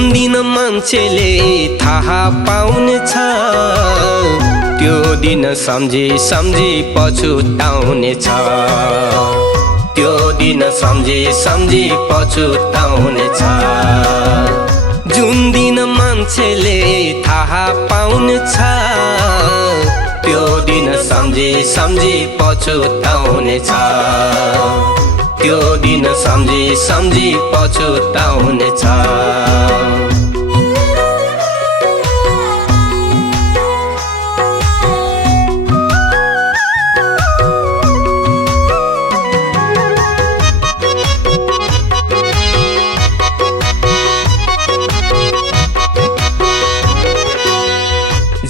जुन दिन मान्छेले थाहा पाउनेछ त्यो दिन सम्झी सम्झी पछुताउनेछ। त्यो दिन सम्झी सम्झी पछुताउनेछ। जुन दिन मान्छेले थाहा पाउनेछ त्यो दिन सम्झी सम्झी पछुताउनेछ। त्यो दिन सम्झी सम्झी पछुताउनेछ।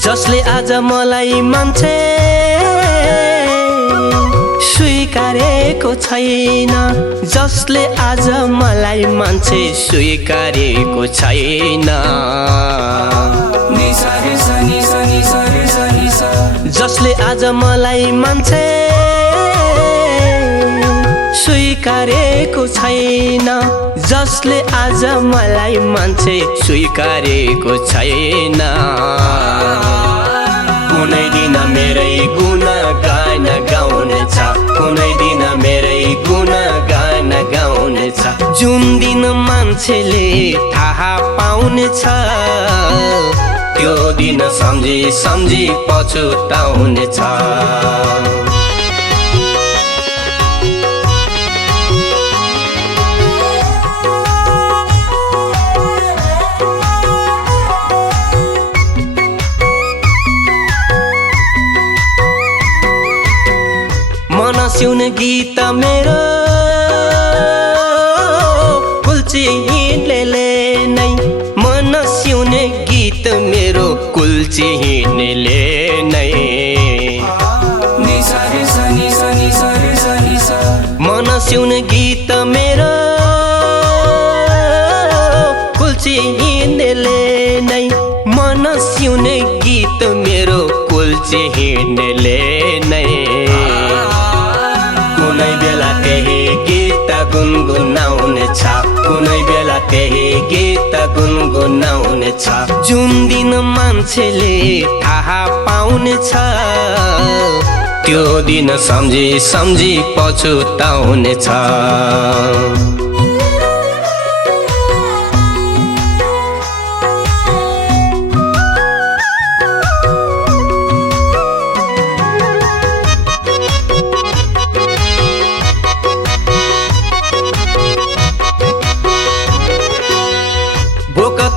जसले आज मलाई मान्छे स्वीकारेको छैन, जसले आज मलाई मान्छे स्वीकारेको छैन, जसले आज मलाई मान्छे स्वीकारेको छैन, जसले आज मलाई मान्छे स्वीकारेको छैन। कुनै दिन मेरै गुणगान गाउनेछ, कुनै दिन मेरै गुणगान गाउनेछ। जुन दिन मान्छेले थाहा पाउनेछ त्यो दिन सम्झी सम्झी पछुताउनेछ। सिउने गीत मेरो कुल्ची हिँड्नेले नै, मन सिउने गीत मेरो कुल्ची हिँड्नेले नै, मन सिउने गीत मेरो कुल्ची हिँड्नेले नै, मन सिउने गीत मेरो कुल्ची हिँड्नेले नै। कुनै बेला त्यही गीत गुनगुनाउनेछ, कुनै बेला त्यही गीत गुनगुनाउनेछ। जुन दिन मान्छेले थाहा पाउनेछ त्यो दिन सम्झी सम्झी पछुताउनेछ।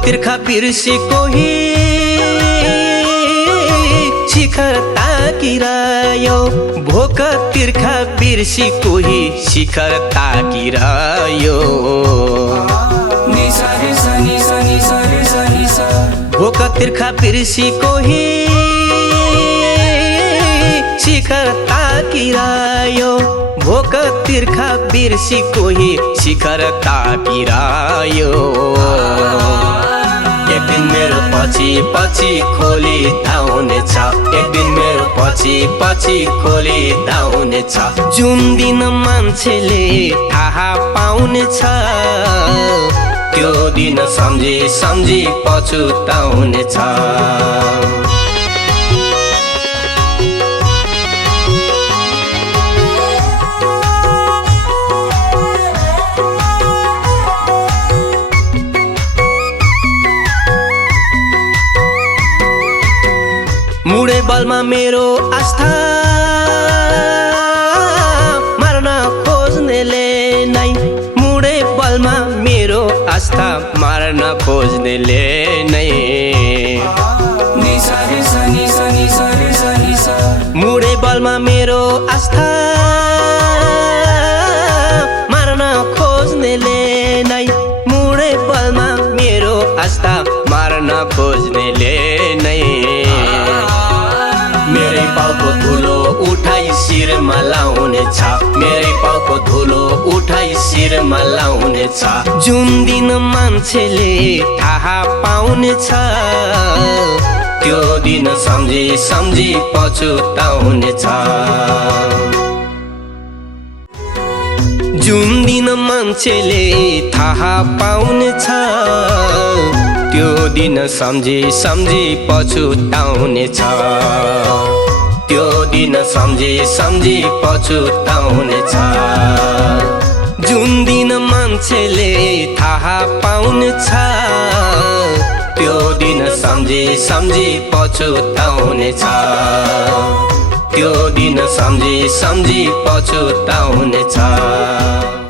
तिर्खा बिर्सी कोही शिखर ताकिरह्यो, भोक तिर्खा बिर्सी कोही शिखर ताकिरह्यो, भोक तिर्खा बिर्सी कोही शिखर ताकिरह्यो, भोक तिर्खा बिर्सी कोही शिखर ताकिरह्यो। एक दिन मेरो पछि पछि खोली धाउनेछ, एक दिन मेरो पछि पछि खोली धाउनेछ। जुन दिन मान्छेले थाहा पाउनेछ त्यो दिन सम्झी सम्झी पछुताउनेछ। मुडे बलमा मेरो आस्था मार्न खोज्नेले नै, मुडे बलमा मेरो आस्था मार्न खोज्नेले नै, मुडे बलमा मेरो आस्था मार्न खोज्नेले नै, मुडे बलमा मेरो आस्था मार्न खोज्नेले नै। मेरै पाउको धुलो उठाई शिरमा लाउनेछ, मेरै पाउको धुलो उठाई शिरमा लाउनेछ। जुन दिन मान्छेले थाहा पाउनेछ त्यो दिन सम्झी सम्झी पछुताउनेछ। जुन दिन मान्छेले थाहा पाउनेछ त्यो दिन सम्झी सम्झी पछुताउने छ त्यो दिन सम्झी सम्झी पछुताउने छ जुन दिन मान्छेले थाहा पाउने छ त्यो दिन सम्झी सम्झी पछुताउने छ त्यो दिन सम्झी सम्झी पछुताउने छ।